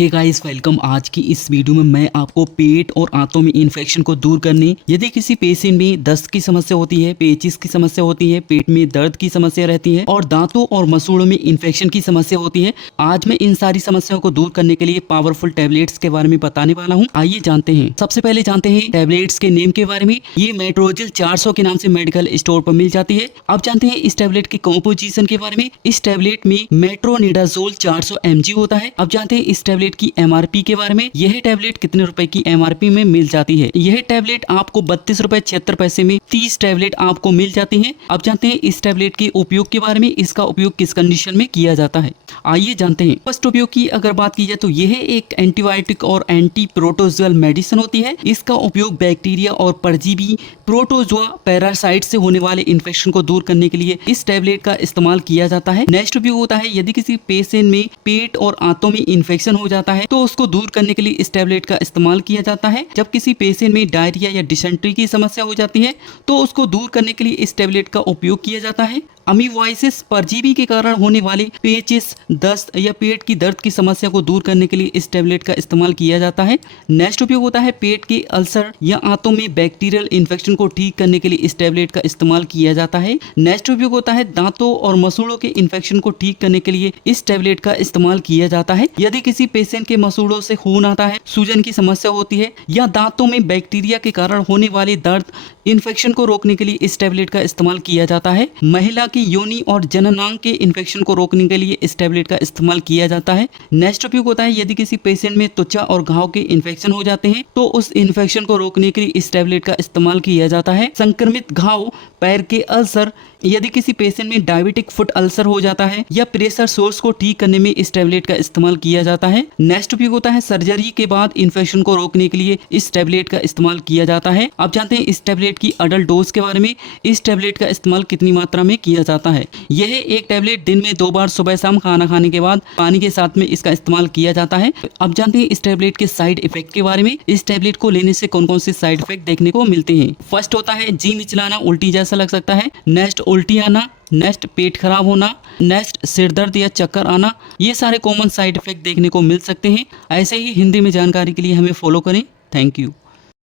Hey guys welcome. आज की इस वीडियो में मैं आपको पेट और आंतों में इन्फेक्शन को दूर करने, यदि किसी पेशेंट में दस्त की समस्या होती है, पेचिस की समस्या होती है, पेट में दर्द की समस्या रहती है और दांतों और मसूड़ों में इन्फेक्शन की समस्या होती है, आज मैं इन सारी समस्याओं को दूर करने के लिए पावरफुल टैबलेट्स के बारे में बताने वाला हूँ। आइए जानते हैं। सबसे पहले जानते हैं टैबलेट्स के नेम के बारे में। ये मेट्रोजिल 400 के नाम से मेडिकल स्टोर पर मिल जाती है। अब जानते हैं इस टैबलेट की कॉम्पोजिशन के बारे में। इस टैबलेट में मेट्रोनिडाजोल 400 mg होता है। अब जानते हैं इस टैबलेट की MRP के बारे में। यह टैबलेट कितने रुपए की MRP में मिल जाती है। यह टैबलेट आपको 32 रुपए 76 पैसे में 30 टैबलेट आपको मिल जाती है। अब जानते हैं इस टैबलेट के उपयोग के बारे में। इसका उपयोग किस कंडीशन में किया जाता है, आइए जानते हैं। फर्स्ट उपयोग की अगर बात की जाए तो यह एक एंटीबायोटिक और एंटी प्रोटोजोअल मेडिसिन होती है। इसका उपयोग बैक्टीरिया और परजीवी प्रोटोजोआ पैरासाइट से होने वाले इन्फेक्शन को दूर करने के लिए इस टैबलेट का इस्तेमाल किया जाता है। नेक्स्ट उपयोग होता है यदि किसी पेशेंट में पेट और आंतों में इन्फेक्शन हो जाता है तो उसको दूर करने के लिए इस टैबलेट का इस्तेमाल किया जाता है। जब किसी पेशेंट में डायरिया या डिसेंट्री की समस्या हो जाती है तो उसको दूर करने के लिए इस टैबलेट का उपयोग किया जाता है। अमीवाइसिस परजीवी के कारण होने वाले पेचिस, दस्त या पेट की दर्द की समस्या को दूर करने के लिए इस टैबलेट का इस्तेमाल किया जाता है। नेक्स्ट उपयोग होता है पेट के अल्सर या आंतों में बैक्टीरियल इन्फेक्शन को ठीक करने के लिए इस टैबलेट का इस्तेमाल किया जाता है। नेक्स्ट उपयोग होता है दांतों और मसूड़ों के इन्फेक्शन को ठीक करने के लिए इस टैबलेट का इस्तेमाल किया जाता है। यदि किसी पेशेंट के मसूड़ों से खून आता है, सूजन की समस्या होती है या दांतों में बैक्टीरिया के कारण होने वाले दर्द इन्फेक्शन को रोकने के लिए इस टैबलेट का इस्तेमाल किया जाता है। महिला की योनि और जननांग के इन्फेक्शन को रोकने के लिए इस टैबलेट का इस्तेमाल किया जाता है। नेक्स्ट उपयोग होता है यदि किसी पेशेंट में त्वचा और घाव के इन्फेक्शन हो जाते हैं तो उस इन्फेक्शन को रोकने के लिए इस टैबलेट का इस्तेमाल किया जाता है। संक्रमित घाव, पैर के अल्सर, यदि किसी पेशेंट में डायबिटिक फुट अल्सर हो जाता है या प्रेशर सोर्स को ठीक करने में इस टैबलेट का इस्तेमाल किया जाता है। नेक्स्ट उपयोग होता है सर्जरी के बाद इन्फेक्शन को रोकने के लिए इस टैबलेट का इस्तेमाल किया जाता है। अब जानते हैं इस टैबलेट की अडल्ट डोज के बारे में। इस टैबलेट का इस्तेमाल कितनी मात्रा में किया जाता है। यह एक टैबलेट दिन में 2 बार सुबह शाम खाना खाने के बाद पानी के साथ में इसका इस्तेमाल किया जाता है। अब जानते हैं इस टैबलेट के साइड इफेक्ट के बारे में। इस टैबलेट को लेने से कौन कौन से साइड इफेक्ट देखने को मिलते हैं। फर्स्ट होता है जी मिचलाना, उल्टी जैसा लग सकता है। नेक्स्ट उल्टी आना, नेक्स्ट पेट खराब होना, नेक्स्ट सिर दर्द या चक्कर आना। ये सारे कॉमन साइड इफेक्ट देखने को मिल सकते हैं। ऐसे ही हिंदी में जानकारी के लिए हमें फॉलो करें। Thank you.